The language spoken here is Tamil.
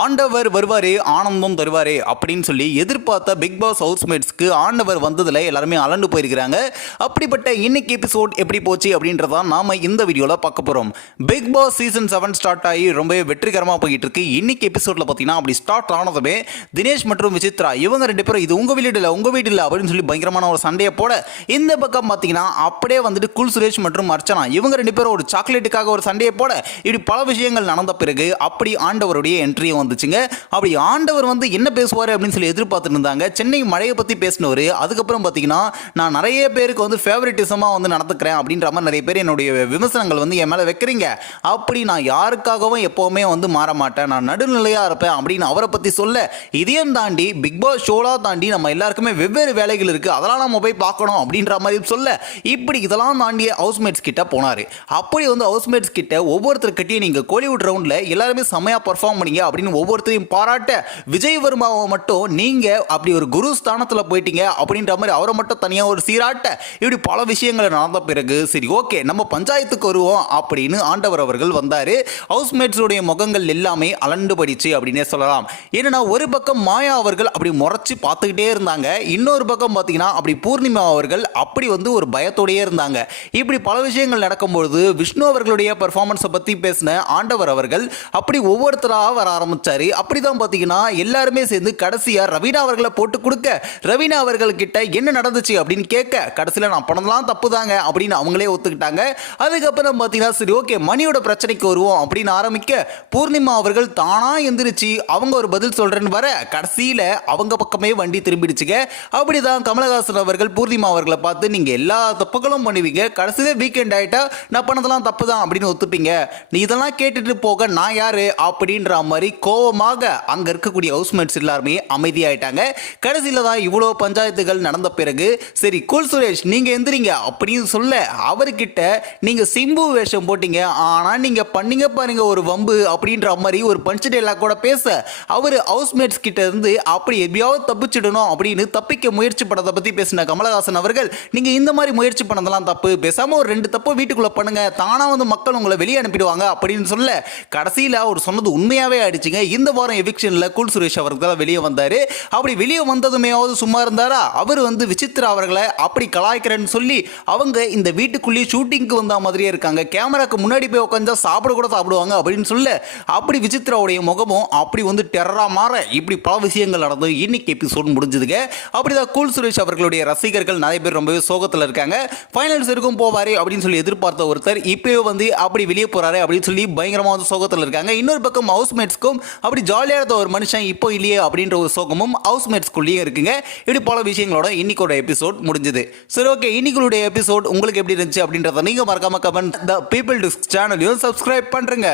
ஆண்டவர் வருவாரே ஆனந்தம் தருவாரே அப்படின்னு சொல்லி எதிர்பார்த்த பிக் பாஸ் ஹவுஸ்மேட்ஸ்க்கு ஆண்டவர் வந்ததில் எல்லாருமே அலண்டு போயிருக்கிறாங்க. அப்படிப்பட்ட இன்னைக்கு எபிசோட் எப்படி போச்சு அப்படின்றதான் நாம இந்த வீடியோவில் பார்க்க போகிறோம். பிக் பாஸ் சீசன் 7 ஸ்டார்ட் ஆகி ரொம்பவே வெற்றிகரமாக போயிட்டு இருக்கு. இன்னைக்கு எபிசோடில் பார்த்தீங்கன்னா அப்படி ஸ்டார்ட் ஆனதுமே தினேஷ் மற்றும் விசித்ரா இவங்க ரெண்டு பேரும் இது உங்கள் வீடு இல்லை உங்கள் வீடு இல்லை அப்படின்னு சொல்லி பயங்கரமான ஒரு சண்டையை போட, இந்த பக்கம் பார்த்தீங்கன்னா அப்படியே வந்துட்டு குல் சுரேஷ் மற்றும் அர்ச்சனா இவங்க ரெண்டு பேரும் ஒரு சாக்லேட்டுக்காக ஒரு சண்டையை போட, இப்படி பல விஷயங்கள் நடந்த பிறகு அப்படி ஆண்டவருடைய என்ட்ரியை வந்துச்சுங்க. அப்படி ஆண்டவர் வந்து என்ன பேசுவார் அப்படின்னு சொல்லி எதிர்பார்த்துட்டு இருந்தாங்க. சென்னை மழையை பற்றி பேசினவர். அதுக்கப்புறம் பார்த்தீங்கன்னா நான் நிறைய பேருக்கு வந்து ஃபேவரட்டிசமாக வந்து நடந்துக்கிறேன் அப்படின்ற மாதிரி நிறைய பேர் என்னுடைய விமர்சனங்கள் வந்து என் மேலே வைக்கிறீங்க. அப்படி நான் யாருக்காகவும் எப்போவுமே வந்து மாற மாட்டேன், நான் நடுநிலையாக இருப்பேன் அப்படின்னு அவரை பற்றி சொல்ல, இதையும் தாண்டி பிக் பாஸ் ஷோலாம் தாண்டி நம்ம எல்லாருக்குமே வெவ்வேறு வேலைகள் இருக்குது, அதெல்லாம் நம்ம போய் பார்க்கணும் அப்படின்ற மாதிரி சொல்ல, இப்படி இதெல்லாம் தாண்டி ஹவுஸ்மேட்ஸ் கிட்ட போனார். அப்படி வந்து ஹவுஸ்மேட்ஸ் கிட்ட ஒவ்வொருத்தருக்கிட்டையும் நீங்கள் கோலிவுட் ரவுண்டில் எல்லாருமே செம்மையாக பர்ஃபார்ம் பண்ணீங்க அப்படின்னு ஒவ்வொருத்தரையும் பாராட்ட, விஜய் வர்மாவை மட்டும் நீங்க அப்படி ஒரு குரு ஸ்தானத்தில் போயிட்டீங்க அப்படின்ற மாதிரி அவரை மட்டும் தனியாக ஒரு சீராட்ட, இப்படி பல விஷயங்கள் நடந்த பிறகு சரி ஓகே நம்ம பஞ்சாயத்துக்கு வருவோம் அப்படின்னு ஆண்டவர் அவர்கள் வந்தார். ஹவுஸ்மேட்ஸுடைய முகங்கள் எல்லாமே அலண்டு படிச்சு அப்படின்னே சொல்லலாம். ஏன்னா ஒரு பக்கம் மாயா அவர்கள் அப்படி முறைச்சி பார்த்துக்கிட்டே இருந்தாங்க, இன்னொரு பக்கம் பார்த்தீங்கன்னா அப்படி பூர்ணிமா அவர்கள் அப்படி வந்து ஒரு பயத்தோடையே இருந்தாங்க. இப்படி பல விஷயங்கள் நடக்கும்பொழுது விஷ்ணு அவர்களுடைய பெர்ஃபார்மன்ஸை பற்றி பேசின ஆண்டவர் அவர்கள் அப்படி ஒவ்வொருத்தராக வர ஆரம்பிச்சாரு. அப்படிதான் பார்த்தீங்கன்னா எல்லாருமே சேர்ந்து கடைசியா ரவீனா அவர்களை போட்டு கொடுக்க, ரவீனா அவர்கள் கிட்ட என்ன நடந்துச்சு அப்படின்னு கேட்க, கடைசியில் நான் பண்ணலாம் தப்பு தாங்க அப்படின்னு அவங்களே ஒத்துக்கிட்டாங்க. அதுக்கப்புறம் பார்த்தீங்கன்னா சரி ஓகே மணியோட பிரச்சனைக்கு வருவோம் அப்படின்னு ஆரம்பிக்க, பூர்ணிமா அவர்கள் தானா எந்திரிச்சு அவங்க ஒரு பதில் சொல்றேன்னு வர, கடைசியில் அவங்க பக்கமே வண்டி திரும்பிடுச்சுங்க. அப்படிதான் கமலஹாசன் அவர்கள் பூர்ணிமா அவர்களை பார்த்து நீங்க எல்லா தப்புகளும் பண்ணுவீங்க, கடைசியில் வீக்கெண்ட் ஆயிட்டா நான் பண்ணதெல்லாம் தப்பு தான் அப்படின்னு ஒத்துப்பீங்க, நீ இதெல்லாம் கேட்டுட்டு போக நான் யாரு அப்படின்ற மாதிரி கோவமாக அங்க இருக்கக்கூடிய ஹவுஸ்மேட்ஸ் எல்லாருமே அமைதியாயிட்டாங்க. கடைசியில் தான் இவ்வளோ பஞ்சாயத்துகள் நடந்த பிறகு சரி குல் சுரேஷ் நீங்க எந்திரிங்க அப்படின்னு சொல்ல, அவர்கிட்ட நீங்க சிம்பு வேஷம் போட்டீங்க ஆனா நீங்க பண்ணீங்க பாருங்க ஒரு வம்பு அப்படின்ற மாதிரி ஒரு பஞ்ச் டைலாக் கூட பேச, அவர் ஹவுஸ்மேட்ஸ் கிட்ட இருந்து அப்படி எப்படியாவது தப்பிச்சிடணும் அப்படின்னு தப்பிக்க முயற்சி பண்ணதை பத்தி பேசின கமலஹாசன் அவர்கள் நீங்க இந்த மாதிரி முயற்சி பண்ணதெல்லாம் தப்பு, பேசாம ஒரு 2 தப்பு வீட்டுக்குள்ள பண்ணுங்க, தானா வந்து மக்கள் உங்களை வெளியே அனுப்பிடுவாங்க அப்படின்னு சொல்ல, கடைசியில் அவர் சொன்னது உண்மையாவே ஆயிடுச்சுங்க. இந்த வாரம் எவிக்ஷன்ல குல் சுரேஷ் அவர்கள் வெளியே வந்தாரு. அப்படி வெளியே வந்ததுமேயாவது சும்மா இருந்தாரா, அவர் வந்து விசித்ரா அவர்களை அப்படி கலாய்க்கிறேன்னு சொல்லி அவங்க இந்த வீட்டுக்குள்ளேயே ஷூட்டிங்க்கு வந்த மாதிரியே இருக்காங்க, கேமராக்கு முன்னாடி போய் உட்காந்தா சாப்பிட கூட சாப்பிடுவாங்க அப்படின்னு சொல்ல, அப்படி விசித்ராவுடைய முகமும் அப்படி வந்து டெரரா மாற, இப்படி பல விஷயங்கள் நடந்து இன்னைக்கு எபிசோட் முடிஞ்சதுங்க. அப்படிதான் குல் சுரேஷ் அவர்களுடைய ரசிகர்கள் நிறைய பேர் ரொம்பவே சோகத்தில் இருக்காங்க. ஃபைனல்ஸ் இருக்கும் போவாரு அப்படின்னு சொல்லி எதிர்பார்த்த ஒருத்தர் இப்பவே வந்து அப்படி வெளியே போறாரு அப்படின்னு சொல்லி பயங்கரமாக சோகத்தில் இருக்காங்க. இன்னொரு பக்கம் ஹவுஸ்மேட்ஸ்க்கும் அப்படி ஜாலியாக இருந்த ஒரு மனுஷன் இப்போ இல்லையே அப்படின்ற ஒரு சோகமும் ஹவுஸ்மேட்ஸ்குள்ளேயும் இருக்குங்க. இப்படி பல விஷயங்களோட இன்னைக்கோட எபிசோட் முடிஞ்சது. சரி ஓகே இன்னைக்குடைய எபிசோட் உங்களுக்கு எப்படி இருந்துச்சு அப்படின்றத நீங்க மறக்காம கமெண்ட் தி பீப்பிள் டிஸ்க் சேனலையும் சப்ஸ்கிரைப் பண்றீங்க.